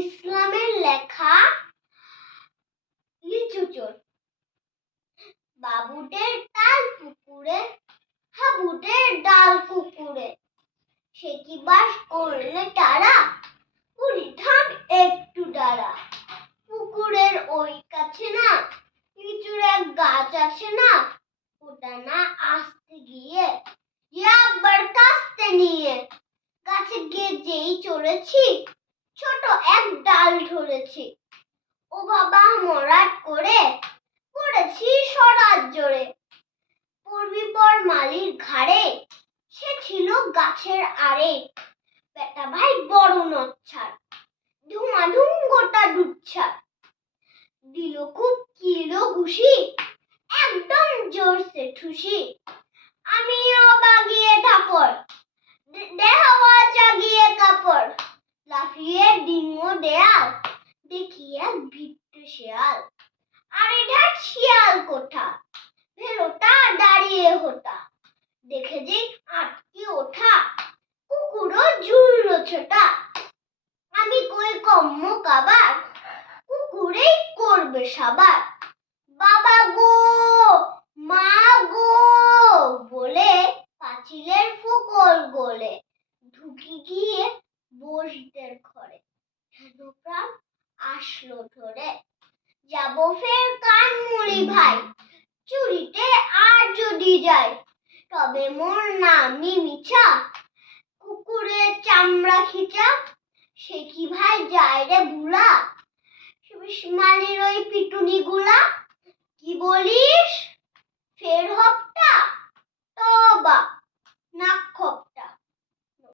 ইসলামের লেখা লিচু চোর। বাবুদের তাল পুকুরে, হাবুদের ডাল কুকুরে, সে কি বাস করলে তারা, বুড়ি থাম একটু দাঁড়া। পুকুরের ওই কাছে না লিচুর এক গাছ আছে না, ওটা না আসতে গিয়ে আবার কাস্তে নিয়ে, গাছে গিয়ে যেই চড়েছি ছোট এক ডাল ধরেছি, ও বাবা মরাট করে পড়েছি সরাত জোরে। পড়বি পর মালির ঘাড়ে, সে ছিল গাছের আড়ে, বেটা ভাই বড় নচ্ছার, ধুমাধুম গোটা দুচ্ছার, দিল খুব কিলো ঘুষি, একদম জোরসে ঠুসি। আমিও বাগিয়ে ঠাপড়, দেহাওয়া জাগিয়ে কাপড়, লাফিয়ে ডিঙো দেয়াল, দেখি এক ভিট্টু শিয়াল, আরে ঢাক শিয়াল কোঠা, ভেলোটা দাঁড়িয়ে হোটা, দেখে যে আটকে ওঠা, কুকুরও ঝুললো ছোটা। আমি কই কম্ম কাবার, কুকুরেই করবে সাবার। বাবা গো মা গো বলে পাঁচিলের ফোকর গলে ঢুকি গিয়ে বসদের ঘরে, যেন প্রাণ আসলো ধরে। যাব ফের কানমুড়ি ভাই, চুরিতে আর যদি যাই, তবে মোর নামই মিছা, কুকুরের চামড়া খিচা। সে কি ভাই যায় রে ভুলা, মালির ওই পিটুনি গুলা। কি বলিস ফের হপ্তা, তবা না